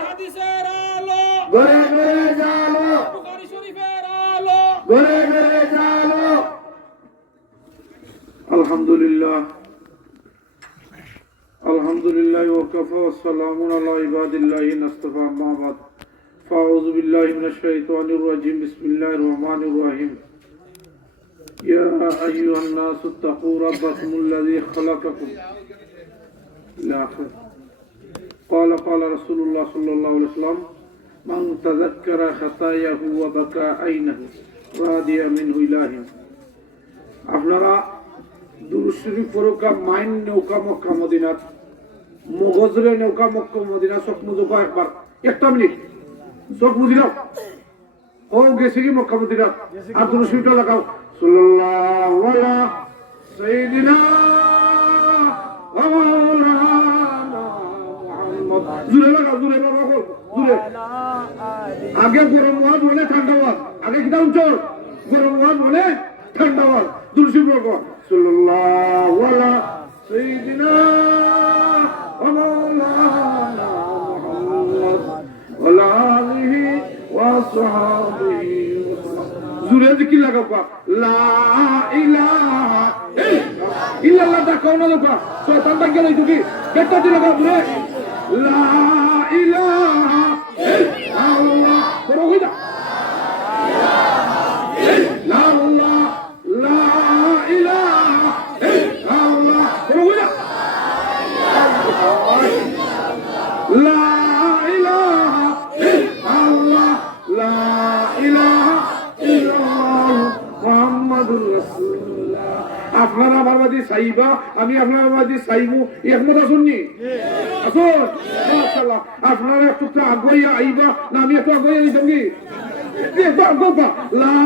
হাদিসের আলো ঘরে ঘরে জালো, বুখারী শরীফের আলো ঘরে ঘরে জালো। আলহামদুলিল্লাহ আলহামদুলিল্লাহ ওয়াকাফা ওয়াসসালামু আলা ইবাদিল্লাহি নাসতাফা আম্মা বাদ ফাউযু বিল্লাহি মিনাশ শাইতানির রাজিম বিসমিল্লাহির রহমানির রহিম ইয়া আইয়ুহান নাসু তাকু রাব্বাকুমুল্লাযী খালাকাকুম ইলা আখির قال رسول الله صلى الله عليه وسلم من تذكر خطاياه وبكى عينه راضي منه إله আপনারা দুরূদ শরীফ পড়কা মাইন নৌকা মক্কা মদিনাত মগজরে নৌকা মক্কা মদিনা সব মুজো একবার একটা মিনিট সব বুঝি নাও ও গেছে কি মক্কা মদিনা আর দুরূদ শরীফটা লাগাও সাল্লাল্লাহু আলা সাইয়্যিদিনা ওয়া মাওলানা মুহাম্মদ জুরে লাগাও জুরে বাবা জুরে আগে গরম ওয়াজ বলে ঠান্ডা ওয়াজ আগে কি দাও চল গরম ওয়াজ বলে ঠান্ডা ওয়াজ দুরূদ শরীফ পড়ো সাল্লাল্লাহু আলা সাইয়্যিদিনা ওয়া মাওলানা মুহাম্মদ ওয়া আলা আলিহি ওয়া সাহবিহি জুরে কি লাগাবা লা ইলাহা ইল্লাল্লাহ দা কোন লোকা শয়তান দা গেল তুমি কেটে দিলে জুরে লা ইলাহা ইল্লাল্লাহ বড় হইদা লা লা ইলাহা ইল্লাল্লাহ বড় হইদা লা ইলাহা ইল্লাল্লাহ লা ইলাহা ইল্লাল্লাহ মুহাম্মাদুর রাসূলুল্লাহ আপনারা আমার মাঝে চাইবা আমি আপনার মাঝে চাইবো একমত শুননি আসুন মাশাআল্লাহ আপনারা একটু আগুয়া আইবা না আমি একটু আগুয়া আই সঙ্গী বাবা লা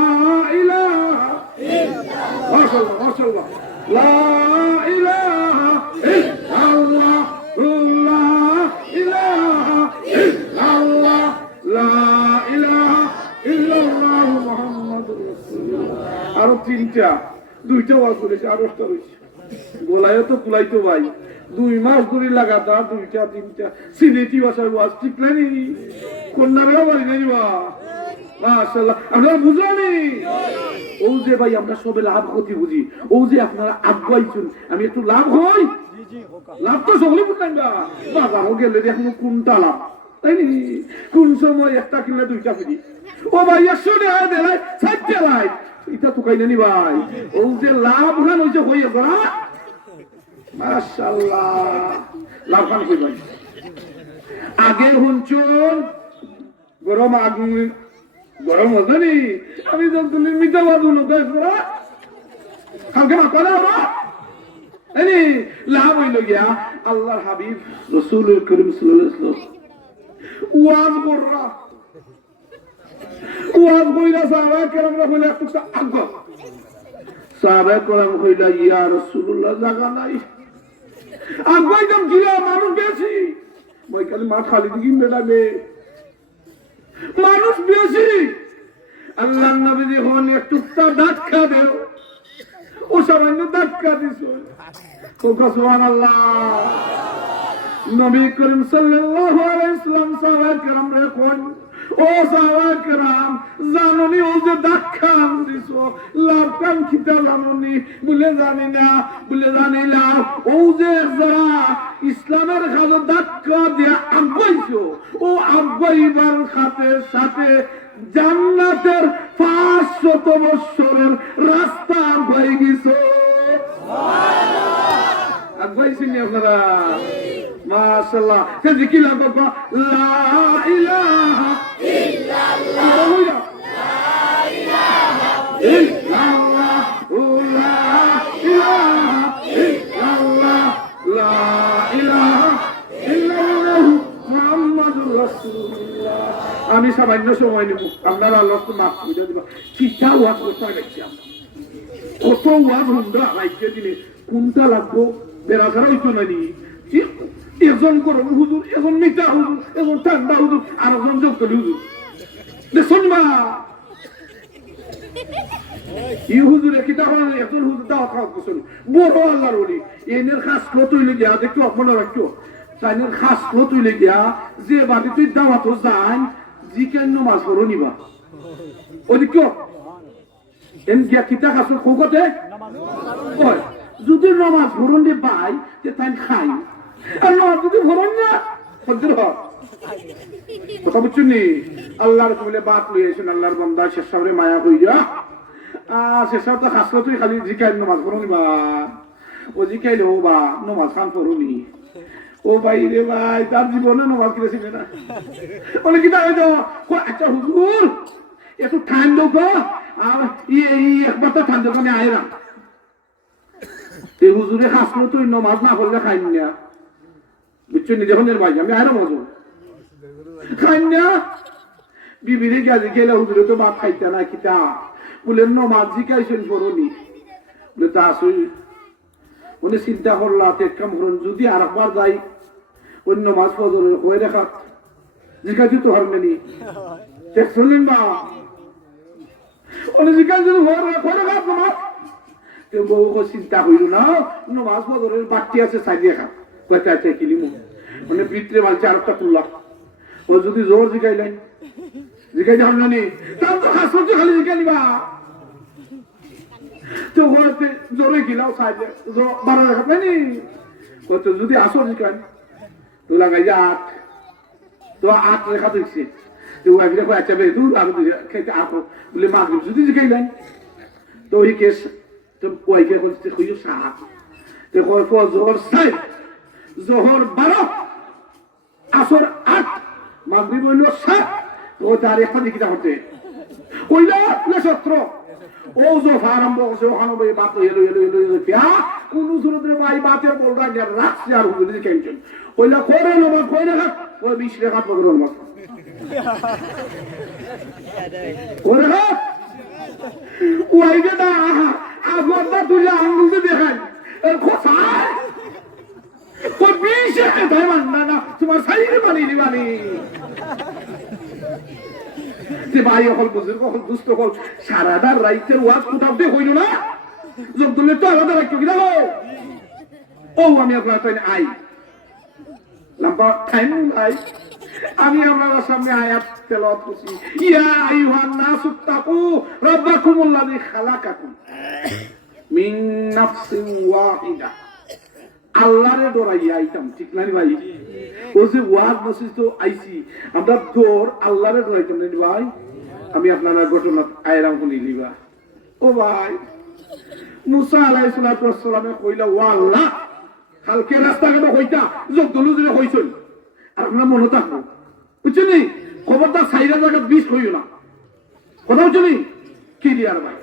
ইলাহা ইল্লাল্লাহ মাশাআল্লাহ মাশাআল্লাহ লা ইলাহা ইল্লাল্লাহ লা ইলাহা ইল্লাল্লাহ লা ইলাহা ইল্লাল্লাহ মুহাম্মাদুর রাসূলুল্লাহ আর তিনটা দুইটা ওয়াজ করেছে আর একটা রয়েছে গোলায় তো কুলাইতো ভাই 2 মাস ধরে লাগাতার দুইটা তিনটা সিলেটি ভাষার ওয়াজ ঠিক নাই কন্যারাও বাড়ি নাই বা মাশাআল্লাহ আপনারা বুঝলেন ও যে ভাই আমরা সবে লাভ ক্ষতি বুঝি ও যে আপনারা আগাইছেন আমি একটু লাভ হই লাভ তো সকলে বুঝলেন না বাজারও গেলে এখনো কোনটা লাভ তাই নি কোন সময় একটা কিনলে দুইটা ফ্রি ও ভাই 100 টাকা দেয় 60 টাকা এটা তো কাইনানি ভাই ও যে লাভ হান হইছে হইয়া গড়া মাশাআল্লাহ লাভ খান কই ভাই আগে হুনচুন গরম আগুন গরম হজনি আমি যন্তুলির মিটা বাদু লোকাই গড়া কালকে মা কোলা ওরা এনি লাভ হইল গিয়া আল্লাহর হাবিব রাসূলুল করিম সাল্লাল্লাহু আলাইহি ওয়াসাল্লাম ওয়াজ কররা ওয়াজ কইরা সাহাবা কেরামরা কইলা একটু আগ্গা সাহাবা কেরাম কইলা ইয়া রাসূলুল্লাহ জায়গা নাই আগ্গাই দাম জিলা মানুষ বেশি মই খালি মা খালি দিগিন বেড়াবে মানুষ বেশি আল্লাহর নবী যখন একটু ধাক্কা দেও ও সামান্য ধাক্কা দিছো সুবহানাল্লাহ নবী করিম সাল্লাল্লাহু আলাইহি ওয়াসাল্লাম সাহাবা কেরামরা কোন ও সাহাবা কেরাম জানুনি ও যে ধাক্কা দিছো লাভ কাম কিতা জানুনি বলে জানি না ও যে যারা ইসলামের খাজো ধাক্কা দিয়া আগাইছো ও আগাইবার সাথে জান্নাতের 500 বছরের রাস্তা হয়ে গেছে সুবহানাল্লাহ আগাইছেন আপনারা মাশাআল্লাহ তে কি লাগবে লা ইলাহা ইল্লাল্লাহ লা ইলাহা ইল্লাল্লাহ লা ইলাহা ইল্লাল্লাহ লা ইলাহা ইল্লাল্লাহ মুহাম্মাদুর রাসূলুল্লাহ আমি সামান্য সময় নিব আপনারা আল্লাহ তো মাফ করে দিবা চিন্তা ওয়াজ করতে গেছি কত ওয়াজ আমরা আইকে দিলে কোনটা লাগবো বেরাসারা হইতো না নি একজন গরম হুজুর এখন মিঠা হুজুর এখন ঠান্ডা হুজুর আর একজন জগতলি হুজুর দেখুন মা ই হুজুরে কি তখন একজন হুজুর দাওয়াত খাওয়া করছিল বড় আল্লাহর ওলি এনের খাস কত হইলে গিয়া দেখো আপনারা রাখো তাইনের খাস লো তুলে গিয়া যে বাড়ি তুই দাওয়াত যান জিকেন নামাজ পড়ো নিবা ওদিক এন গিয়া কিতা খাস কোকতে ওই যদি নামাজ পড়ুন দে ভাই যে তাই খাই আর নামাজ যদি পড়ুন না ফজর হ কথা বুঝছনি আল্লাহর কবলে বাত লইছেন আল্লাহর বান্দা শেষারে মায়া হই যা শেষা তো খাস তুই খালি জিকেন নামাজ পড়ো নিবা ও জিকাইলে ও বা নামাজ খান পড়ুনি ও ভাই রে ভাই তার জীবনে নামাজ কিনেছিল না বলে কি তাই তো একটা হুজুর একটু ঠান্ডা গো আর একবার তো ঠান্ডা কানে আয়রা এই হুজুরে হাসলো তুই নামাজ না পড়লে খাইন না বুঝছো নিজে হনের ভাই আমি আয়রা মজুর খাইন না বিবিরে গেছে গেলে হুজুরে তো ভাত খাইতে না কিতা বলে নামাজ জিকাইছেন পড়ুনি বলে তা আসুই উনি চিন্তা করলা এক কাম করুন যদি আর একবার যাই অন্য মাছ ফজরের হয়ে দেখা জিজ্ঞাসা তো হারমেনি শুনলেন বা উনি জিজ্ঞাসা হয়ে দেখা তোমার বউ চিন্তা হইল না অন্য মাছ ফজরের বাড়তি আছে চাই দেখা কয়েকটা আছে কিলিম মানে ভিতরে মালছে আর একটা তুললা ও যদি জোর জিগাইলেন জিজ্ঞাসা হারমেনি তার তো খাস করছে খালি জিজ্ঞাসা নিবা তো বলতে জোরে গিলাও সাইডে বারো রেখা পাইনি কত যদি আসো জিকান তো লাগাই যে 8 তো 8 রেখা দেখছি তো ওই ভিড়ে আচ্ছা বে দূর আর খেতে আপো বলে মাগরিব যদি জিকাইলেন তো ওই কেস তো ওই কে বলতে কইও সাত তো কয় ফজর 6 জোহর 12 আসর 8 মাগরিব হইল 7 তো তার একটা দিকে হতে কইলা 17 ও जो फारम बो जो खानो बे बात येलो येलो येलो क्या कुनु सुरत रे भाई बातें बोल रहा है रात यार हुजूर जी टेंशन ओला कोरे नमाज कोई ना कोई 20 रेखा पकड़ो नमाज और हा वो आइगे ना आगोदा तुझे आंगुल से देखा और खोसा कोई 20 है भाई ना तुम्हारा सही नहीं बनी যে ভাই হল বুজুর্গ হল দুষ্ট হল সারাটা রাইতের ওয়াজ কোথাও দিয়ে হইল না জগদলের তো আলাদা রাখতো কিনা ও আমি আপনার তো আই লম্বা টাইম আই আমি আপনার সামনে আয়াত তেলাওয়াত করছি ইয়া আইয়ুহান নাসু তাকু রাব্বাকুমুল্লাযী খালাকাকুম মিন নাফসিন ওয়াহিদা আল্লাহরে ডরাইয়া আইতাম ঠিক না ভাই ও যে ওয়াজ নসিস তো আইছি আমরা তোর আল্লাহরে ডরাইতাম না ভাই আমি আপনারা ঘটনা আয়রাম শুনিলিবা ও ভাই মুসা আলাইহিস সালাতু ওয়াস সালামে কইলা ওয়া আল্লাহ কালকে রাস্তা কেন কইতা জগদলু যে কইছল আর আপনারা মনে থাকবো বুঝছনি খবরদার সাইরা জায়গা 20 কইও না কথা বুঝছনি ক্লিয়ার ভাই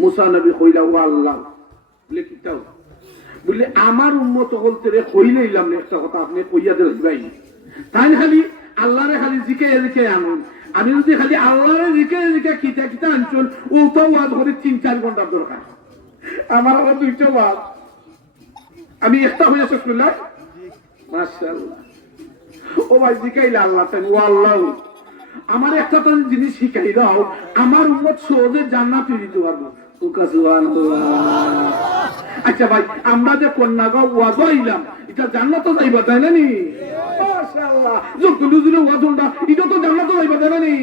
মুসা নবী কইলা ওয়া আল্লাহ বলে কিতাও বলে আমার উম্মত বলতে রে কইলেইলাম না একটা কথা আপনি কইয়া দেন ভাই তাই খালি আল্লাহরে খালি জিকে আনুন আমি যদি খালি আল্লাহরে জিকে কিতা আনছল ও তো ওয়াজ করে 3-4 ঘন্টার দরকার আমার আবার দুইটা ওয়াজ আমি একটা হয়ে শেষ করলাম মাশাআল্লাহ ও ভাই জিকাইলা আল্লাহ তাই ও আল্লাহ আমার একটা তো জিনিস শিখাই দাও আমার উম্মত সহজে জান্নাতে দিতে পারবো আচ্ছা ভাই আমরা যে কন্যাগাঁও ওয়াজ হইলাম এটা জান্নাত যাইবা তাই না নি মাশাআল্লাহ যতগুলো জুড়ে ওয়াজ হলটা এটা তো জান্নাত যাইবা তাই না নি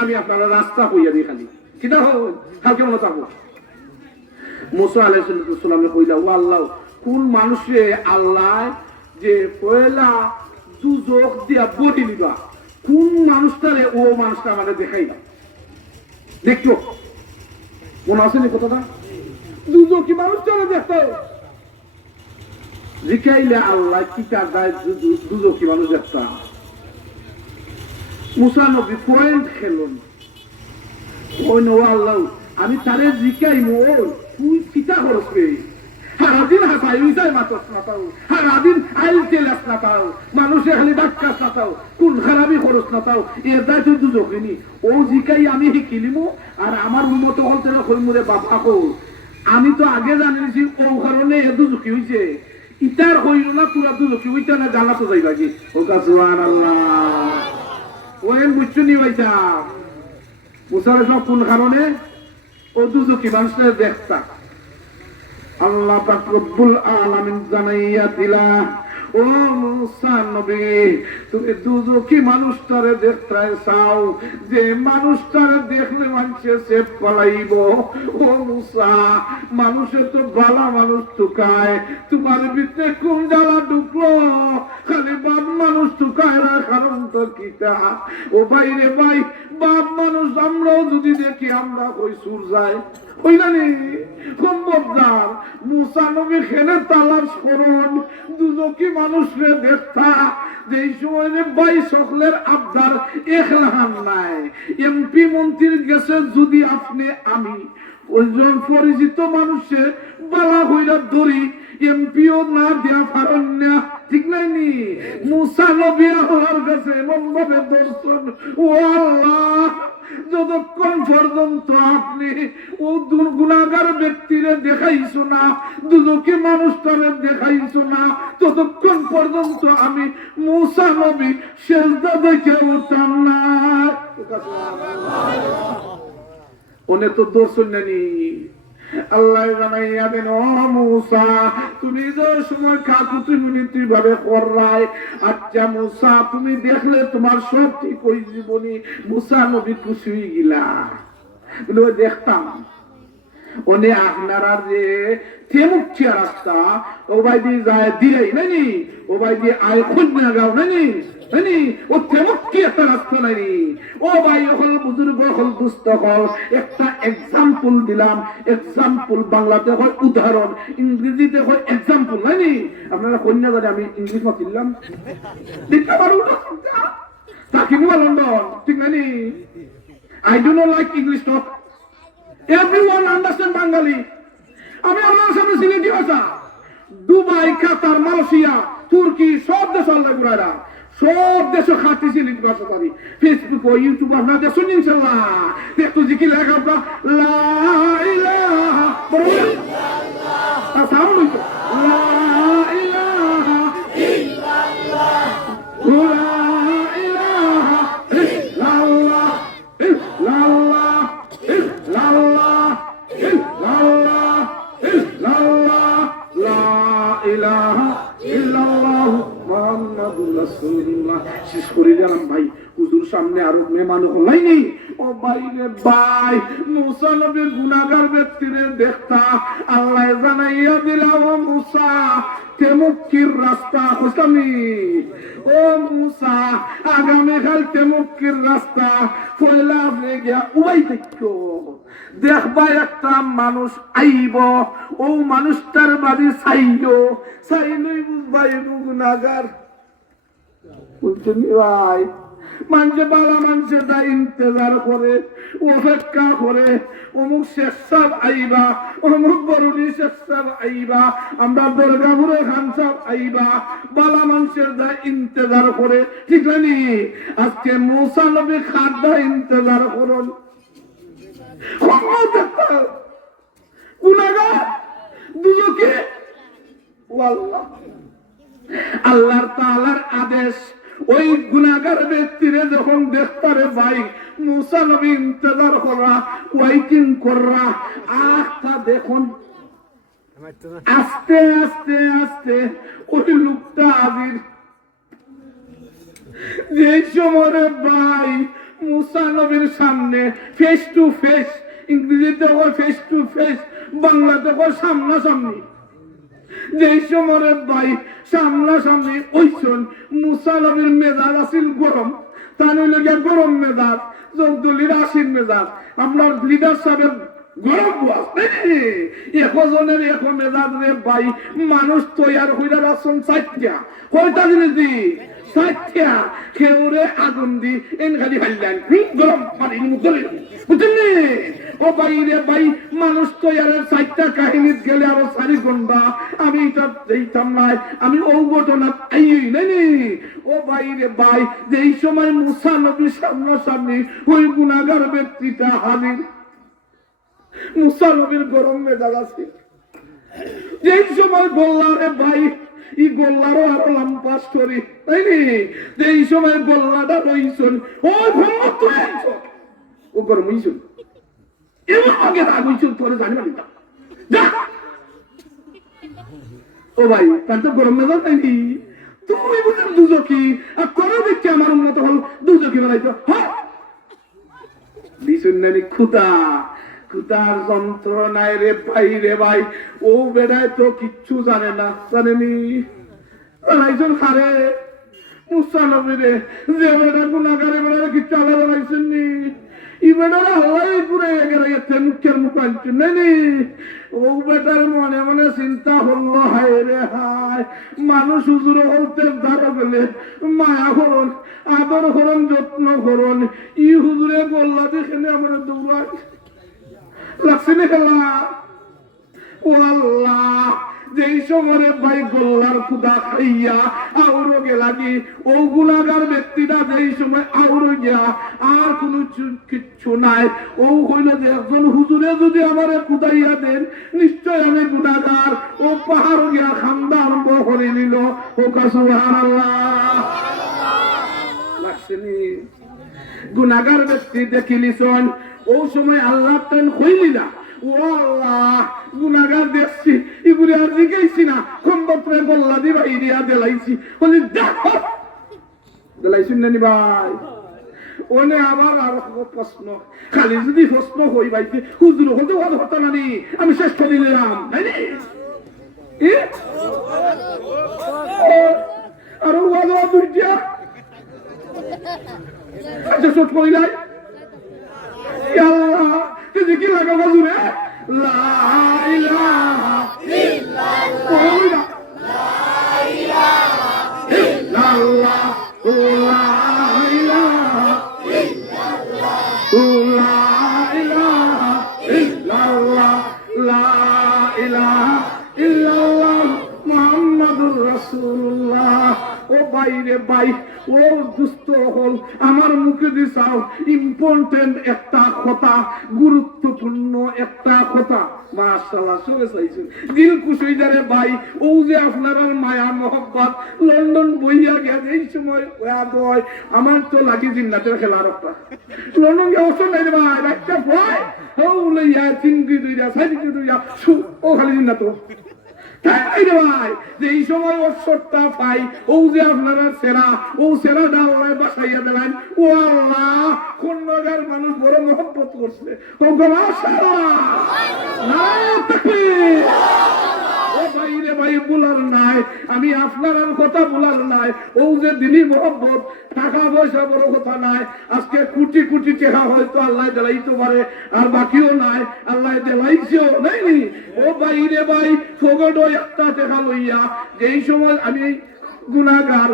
আমি আপনারা রাস্তা কইয়া দিই খালি কিটা হল কালকে মনে থাকবো মুসা আলাইহিস সালামে কইলা ও আল্লাহ কোন মানুষে আল্লাহ যে পয়লা দুজক দিয়া বডি নিবা কোন মানুষটারে ও মানুষটা আমাদের দেখাইবা দেখতো মনে আছে নি কথাটা দুজকি মানুষ চলে দেখতো জিকাইলে আল্লাহ কি কাজ দুজকি মানুষ দেখতাম মুসা নবী পয়েন্ট খেলুন ওই নো আল্লাহ আমি তারে জিকাই মোর তুই কিতা খরচ রে সারাদিন হাসাই উইসাই মাতস নাতাও সারাদিন আইল তেলাস নাতাও মানুষে খালি ডাক্কাস নাতাও কোন খারাপি খরচ নাতাও এর দায় তুই দুজকিনি ও জিকাই আমি শিখিলিমু আর আমার উন্মত হল তেরা খৈমুরে বাবা কো আমি তো আগে জানিছি ও কারণে এ দুজকি হইছে ইতার হইল না তুরা দুজকি হইতা না জানাতো যাইবা কি ও কা সুবহানাল্লাহ ওই বুঝছনি ভাইটা মুসার সব কোন কারণে ও দুজকি মানুষের দেখতা আল্লাহ পাক রব্বুল আলামিন জানাইয়া দিলা ও মুসা নবী তুমি দুজকি মানুষটারে দেখতে চাও যে মানুষটারে দেখলে মানুষে সে পালাইব। ও মুসা মানুষে তো বালা মানুষ টুকায়, তোমার ভিতরে কোন জ্বালা ঢুকলো? খালি বাপ মানুষ টুকায় না, কারণ তো কিটা? ও ভাই রে ভাই, বাপ মানুষ আমরাও যদি দেখি আমরা ওই সুর যায় ওই জানি খবরদার। মুসা নবী খেলে তালাশ করুন দুজকি মানুষরে দেখতা যেই সময় ভাই সকলের আবদার একলাহান নাই। এমপি মন্ত্রীর গেছে যদি আপনি আমি ওইজন পরিচিত মানুষে বালা হইরা ধরি এমপিও না দেয়া পারেন না, ঠিক নাই নি? মুসা নবী আল্লাহর কাছে এমন ভাবে দর্শন, ও আল্লাহ যতক্ষণ পর্যন্ত আপনি ও গুনাহগার ব্যক্তিরে দেখাইছো না, দুজকে মানুষটারে দেখাইছো না, ততক্ষণ পর্যন্ত আমি মুসা নবী সেজদা দেখে উঠতাম না। ওনে তো দর্শন নেনি। আল্লাহ জানাইয়া দেন, ও মুসা তুমি যে সময় কাকুতি মিনতি ভাবে কররাই, আচ্ছা মুসা তুমি দেখলে তোমার সব ঠিক হয়ে জীবনী। মুসা নবী খুশি হয়ে গিলা, দেখতাম ওনে আপনারা যে তেমুখিয়া রাস্তা ও ভাই দিয়ে যায় দিলেই নানি, ও ভাই দিয়ে আয় খুঁজনা গাও নানি নানি, ও তেমুখি একটা রাস্তা নানি। ও ভাই হল বুজুর্গ হল দুস্থ হল, একটা এক্সাম্পল দিলাম। এক্সাম্পল বাংলাতে হয় উদাহরণ, ইংরেজিতে হয় এক্সাম্পল নানি। আপনারা কন্যা জানে আমি ইংলিশ মাতিলাম দেখতে পারবো না, তাকে নিবা লন্ডন, ঠিক নানি? I do not like English talk. Everyone understand Bengali. আমি আমার সামনে সিলেটি ভাষা, দুবাই, কাতার, মালয়েশিয়া, তুর্কি সব দেশ আল্লাহ ঘুরাইরা, সব দেশে খাটি সিলেটি ভাষা পারি। ফেসবুক ও ইউটিউব আপনার দেখুন ইনশাল্লাহ। দেখতো জিকি লেখা আপনার লা ইলাহা ইল্লাল্লাহ, সাউন্ড হইতো লা ইলাহা ইল্লাল্লাহ, লা ইলাহা ইল্লাল্লাহ, ইল্লাল্লাহ, ইল্লাল্লাহ, ইল্লাল্লাহ, ইল্লাল্লাহ, লা ইলাহা ইল্লাল্লাহ মুহাম্মাদুর রাসূলুল্লাহ। শেষ করে দিলাম ভাই, হুজুর সামনে আরো মেহমান হলাইনি। ও ভাই রে ভাই, মুসা নবীর গুনাহগার ব্যক্তিরে দেখতা আল্লাহ জানাইয়া দিলা, ও মুসা তেমুকির রাস্তা হোসামি। ও মুসা আগামীকাল তেমুকির রাস্তা পয়লা আপনি গিয়া উবাই দেখো, দেখবা একটা মানুষ আইব, ও মানুষটার বাড়ি চাইলো, চাইলই বুঝবাই গুনাহগার। বুঝছেন ভাই? মানুষে বালা মানুষের দা ইন্তজার করে, অপেক্ষা করে, অমুক শেখ সাহেব আইবা, অমুক বরুণী শেখ সাহেব আইবা, আমরা দুর্গাপুরে খান সাহেব আইবা, বালা মানুষের দা ইন্তজার করে, ঠিক আছে? আজকে মুসা নবী খাদ্দা ইন্তজার করুন, গুনাহগার দুজকে আল্লাহর তাআলার আদেশ। ওই গুনাহগার ব্যক্তিরে যখন দেখতারে ভাই মুসা নবী ইন্তজার করা, ওয়াইটিং করা, আখটা দেখুন আস্তে আস্তে আস্তে ওই লোকটা হাজির। যে সময় ভাই মুসা নবীর সামনে ফেস টু ফেস, ইংরেজিতে হয় ফেস টু ফেস, বাংলাতে হয় সামনাসামনি। যে সময় ভাই সামনাসামনি ওইসন মুসা নবীর মেজাজ আছিল গরম, তা নইলে গিয়া গরম মেজাজ, জগদলির আসির মেজাজ। আমরা লিডার সাহেবের গরম একজনের এক মেজাজ রে ভাই, মানুষ তৈয়ার হইয়া রাখছেন চারটা, কয়টা জিনিস দি চারটা, খেউরে আগুন দি এন খালি ফাইলেন গরম পানি মুখে, বুঝলেন? ও ভাই রে ভাই, মানুষ তৈয়ারের চারটা কাহিনীত গেলে আরো 4 ঘন্টা। আমি এটা দেখতাম নাই, আমি ও ঘটনা আইই নাইনি। ও ভাই রে ভাই, যেই সময় মুসা নবী সামনাসামনি ওই গুনাহগার ব্যক্তিটা হাজির, মুসা নবীর গরম মেজাজ আছে। যেই সময় গোল্লা রে ভাই, ই গোল্লারও আরো লাম্পাস করি, তাই নি? যেই সময় গোল্লাটা রইছন, ও ভঙ্গত তো আইছো, ও গরম হইছন, এমন আগে রাগ হইছন তোরে জানি না যা। ও ভাই তার তো গরম মেজাজ নাইনি, তুই বুঝেন দুজকি আর তোরা দেখছি আমার উন্নত হল দুজকি বেলাইতো হ্যাঁ দিশুন্নানি খুদা খুদার যন্ত্রণায় রে ভাই ও বেড়ায় তো কিচ্ছু জানে না জানেনি বানাইছেন খারে মুসা নবীরে যে বেড়া গুণাগারে বেড়ারে কিচ্ছু আলাদা বানাইছেন নি ই বেড়ারা হলাই পুরে গেছে মুখের মুখ আনছেন নাইনি ও বেটার মনে মনে চিন্তা হলো হায় রে হায় মানুষ হুজুর হলতে ধারা গেলে মায়া করুন আদর করুন যত্ন করুন ই হুজুরে গোল্লা দেখে আমার দৌড়ায় লাগছে না খেলা ও আল্লাহ যেই সময় ভাই গোল্লার খুদা খাইয়া আউরো গেলাগি ও গুণাগার ব্যক্তিটা যেই সময় আউরো গিয়া আর কোন কিচ্ছু নাই ও হইল যে একজন হুজুরে যদি আমার খুদাইয়া দেন নিশ্চয় আমি গুণাগার ও পাহাড় গিয়া খান্দা আরম্ভ করে নিল ও সুবহানাল্লাহ লাগছে নি গুণাগার ব্যক্তি দেখিলিছন ও সময় আল্লাহ তেন হইলি না ও আল্লাহ গুনাগার দেখছি এগুলি আর জিগাইছি না কম্বত্রে বল্লা দিবা ইরিয়া দেলাইছি বলি দেখো দেলাইছি নানি ভাই ওনে আবার আর প্রশ্ন খালি যদি প্রশ্ন হই বাইতে হুজুর হতে হতো নানি আমি শেষ করে দিলাম আর ওয়াজ দুইটা আচ্ছা সত কইলাই আল্লাহ তুই কি লাগা বাজুরে লা ইলাহা ইল্লাল্লাহ লা ইলাহা ইল্লাল্লাহ লা ইলাহা ইল্লাল্লাহ লা ইলাহা ইল্লাল্লাহ মুহাম্মাদুর রাসূলুল্লাহ ও বাইরে বাই ও দুস্থ হল আমার মুখে দিছাও ইম্পর্টেন্ট একটা কথা গুরুত্বপূর্ণ একটা কথা মাশাআল্লাহ সবে চাইছেন দিল খুশি যারে ভাই ও যে আপনার মায়া মোহব্বত লন্ডন বইয়া গেছে এই সময় ওয়া আমার তো লাগি জিন্নাতের খেলার একটা লন্ডন গে অসন নাই ভাই একটা ভয় ও লইয়া চিংড়ি দুইটা সাইডি দুইটা ও খালি জিন্নাত তাই রে ভাই যে এই সময় অশ্বরটা পাই ও যে আপনারা সেরা ও সেরা ডাওয়ায় বাসাইয়া দিলেন ও আল্লাহ কোন নগর মানুষ বড় মহব্বত করছে ও মাশাআল্লাহ নারায়ে তাকবীর ও ভাই রে ভাই বলার নাই আমি আপনার কথা বলার নাই ও যে দিনী মহব্বত টাকা পয়সা বড় কথা নাই আজকে কোটি কোটি টাকা হয়তো আল্লাহ দেলাইতে পারে আর বাকিও নাই আল্লাহ দেলাইছেও নাই ও ভাই রে ভাই ফগড় একটা টাকা লইয়া যেই সময় আমি গুনাহগার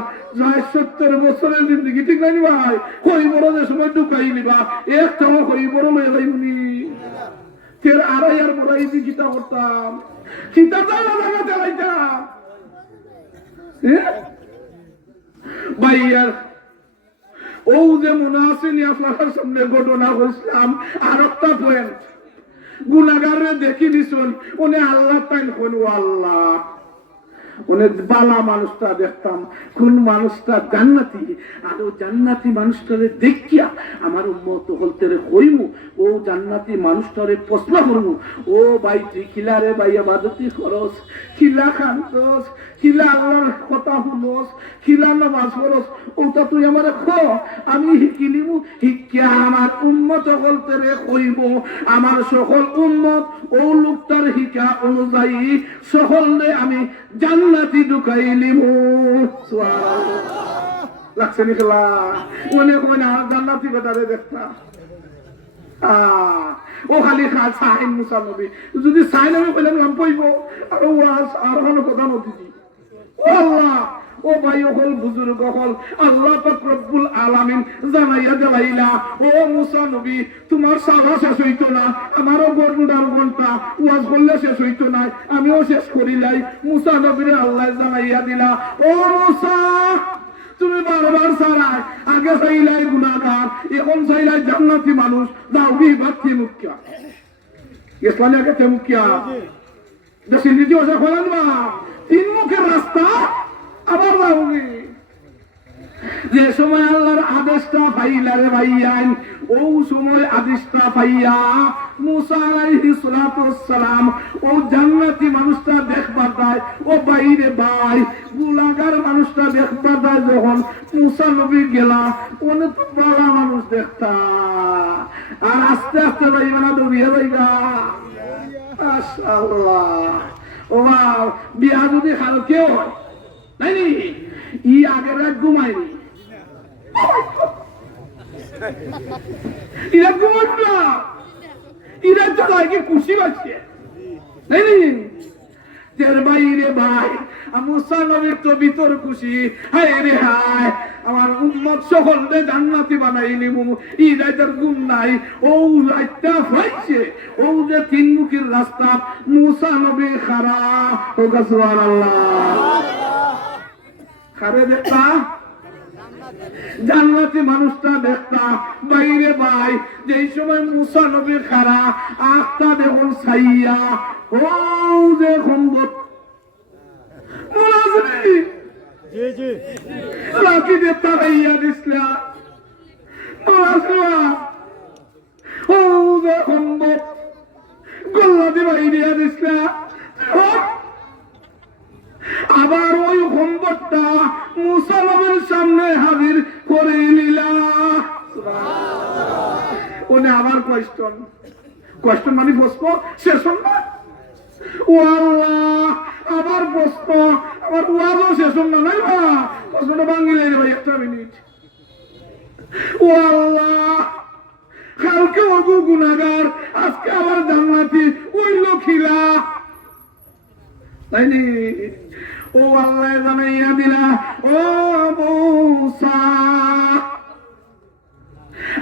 70 বছরের জিন্দগি ঠিক নাই ভাই কই বড় যে সময় ঢুকাই নিবা একটাও কই বড় লইয়া যাইবনি ফের আড়াই আর বড়াই দি কিতা করতাম চিন্তা তালা লাগা চালাইতাম ভাইয়ার ও যে মনে আসেনি আপনার সামনে ঘটনা বলছিলাম আর একটা পয়েন্ট গুনাহগারে দেখি দিছুন উনি আল্লাহ তাইন কোন আল্লাহ উনি বালা মানুষটা দেখতাম কোন মানুষটা জান্নাতি আর ও জান্নাতি মানুষটারে দেখিয়া আমার উম্মত হলতে রে কইমু ও জান্নাতি মানুষটারে প্রশ্ন করবো ও ভাই তুই খিলারে ভাই ইবাদতি করস খিলা খানতস খিলা আল্লাহর কথা শুনস খিলা নামাজ পড়স ওটা তুই আমারে খ আমি শিকিলিমু শিক্ষা আমার উম্মত হলতে রে কইব আমার সকল উম্মত ও লোকটার শিক্ষা অনুযায়ী সকলে আমি জান্নাতি ঢুকাইলিমু সুবহানাল্লাহ লাগছে নি খেলা মনে কোনা জান্নাতি বেটারে দেখতা ও খালি খা সাইন মুসা নবী যদি সাইন আমি কইলাম লাম পইব আর ওয়াজ আর কোন কথা নদিছি ও আল্লাহ ও ভাই হল বুজুর্গ হল আল্লাহ পাক রব্বুল আলামিন জানাইয়া দিলাইলা ও মুসা নবী তোমার সারা শেষ হইতো না আমারও গর্বদার ঘন্টা ওয়াজ করলে শেষ হইতো না আমিও শেষ করিলাই মুসা নবীর আল্লাহ জানাইয়া দিলা ও মুসা তুমি বারবার সারাই আগে চাইলাই গুনাহগার এখন চাইলাই জান্নাতি মানুষ দাউগি বাতি মুখ্য ইসলামে আগে তে মুখ্য দেশে নিজে ওসা খোলান না তিন মুখের রাস্তা আবার দাউগি যে সময় আল্লাহর আদেশ আদেশটা পাইলারে ভাইয়ান ও সময় আদেশটা পাইয়া মুসা আলাইহিস সালাতু ওয়াসসালাম ও জান্নাতি মানুষটা দেখবার দেয় ও বাইরে ভাই গুনাহগার মানুষটা দেখবার দেয় যখন মুসা নবী গেলা ওনে তো ভালো মানুষ দেখতা আর আস্তে আস্তে যাইবা না দৌড়িয়ে যাইবা মাশাআল্লাহ ও বিয়া যদি হালকে হয় নাই ই আগের রাত ঘুমায়নি ইরা ঘুমাত না ইরা তো লাগে খুশি বাঁচছে নাই তের বাইরে ভাই মুসা নবীর তো ভিতর খুশি হায় রে হায় আমার উম্মত সকলকে জান্নাতি বানাইনি ই রাইতার গুণ নাই ও লাইটটা ফাইছে ও যে তিন মুখের রাস্তা মুসা নবী খারা ও সুবহানাল্লাহ খারে দেখতা জান্নাতি মানুষটা দেখতা বাইরে ভাই যেই সময় মুসা নবী খারা আখটা দেখুন সাইয়া ও যে খম্বত মুনাজরি জি জি লাকি দেখতা ভাইয়া দিসলা মুনাজরা ও যে খম্বত গল্লা দি বাইরে দিসলা আবার ওই খম্বতটা মুসা নবীর সামনে হাজির করে নিলা ওনে আবার কোয়েশ্চন মানে প্রশ্ন শেষ না ও আল্লাহ আবার প্রশ্ন আমার ওয়াজও শেষ না নাই বা প্রশ্নটা ভাঙিলে ভাই একটা মিনিট ও আল্লাহ কালকে ওগু গুনাহগার আজকে আবার জান্নাতি ওই লখিলা তাই নি ও আল্লাহ জানাইয়া দিলা ও মুসা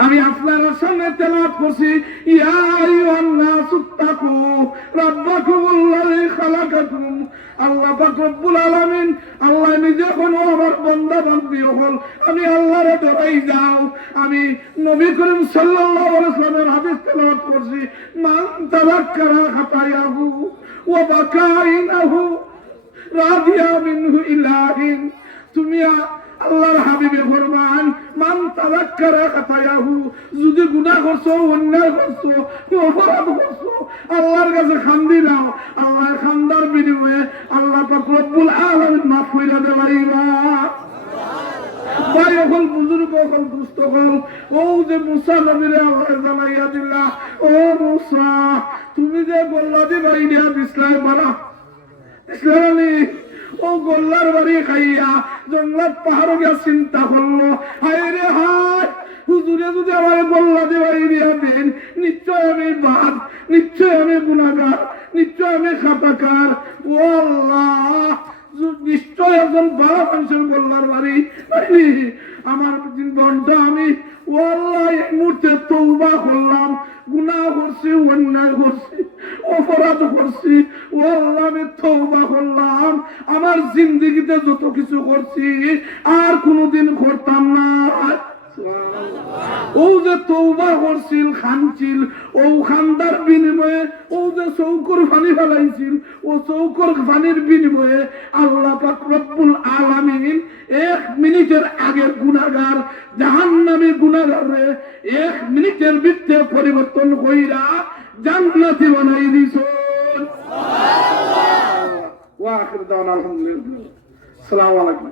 আমি আপনার সামনে তেলাওয়াত করছি ইয়া আইয়ুহান নাসু তাকু রাব্বাকুমুল্লাযী খালাকাকুম আল্লাহ পাক রব্বুল আলামিন আল্লাহ নিজে কোন আমার বান্দা বান্দি হল আমি আল্লাহরে ডরাই যাও আমি নবী করিম সাল্লাল্লাহু আলাইহি ওয়াসাল্লামের হাদিস তেলাওয়াত করছি মান তাযাক্কারা খাতায়াহু ওয়া বাকাইনাহু রাদিয়া মিনহু ইলাহিন তুমি আল্লাহর হাবিবে ফরমান মান তাযাক্কারা খাতায়াহু যদি গুনাহ করছো অন্যায় করছো অপরাধ করছো আল্লাহর কাছে খান্দি দাও আল্লাহর খান্দার বিনিময়ে আল্লাহ পাক রব্বুল আলামিন মাফ কইরা দেবাইবা ভাই এখন বুজুর্গ এখন দুস্থ হল ও যে মুসা নবীরে আল্লাহ জানাইয়া দিলা ও মুসা তুমি যে গোল্লা দি বাইরিয়া বিসলাই বানা ইসলামী ও গোল্লার বাড়ি খাইয়া জঙ্গলাত পাহাড় গিয়া চিন্তা করলো হায় রে হায় হুজুরে যদি আমার গোল্লা দি বাইরিয়া দেন নিশ্চয় আমি বাদ নিশ্চয় আমি গুনাহগার নিশ্চয় আমি খাতাকার ও আল্লাহ নিশ্চয় একজন বড় মানুষের গোল্লার বাড়ি আমার ঘন্টা আমি ও আল্লাহ এই মুহূর্তে তওবা করলাম গুনাহ করছি অন্যায় করছি অপরাধ করছি ও আল্লাহ আমি তওবা করলাম আমার জিন্দেগিতে যত কিছু করছি আর কোনোদিন করতাম না ও যে তওবা করছিল খানছিল ও খান্দার বিনিময়ে ও যে চৌকর পানি ফেলাইছিল ও চৌকর পানির বিনিময়ে আল্লাহ পাক রব্বুল আলামিন 1 মিনিটের আগে গুনাহগার জাহান্নামী গুনাহগারে 1 মিনিটের ভিতরে পরিবর্তন কইরা জান্নাতি বানাই দিছেন সুবহানাল্লাহ ওয়া আখির দাওয়ানা আলহামদুলিল্লাহ আসসালামু আলাইকুম।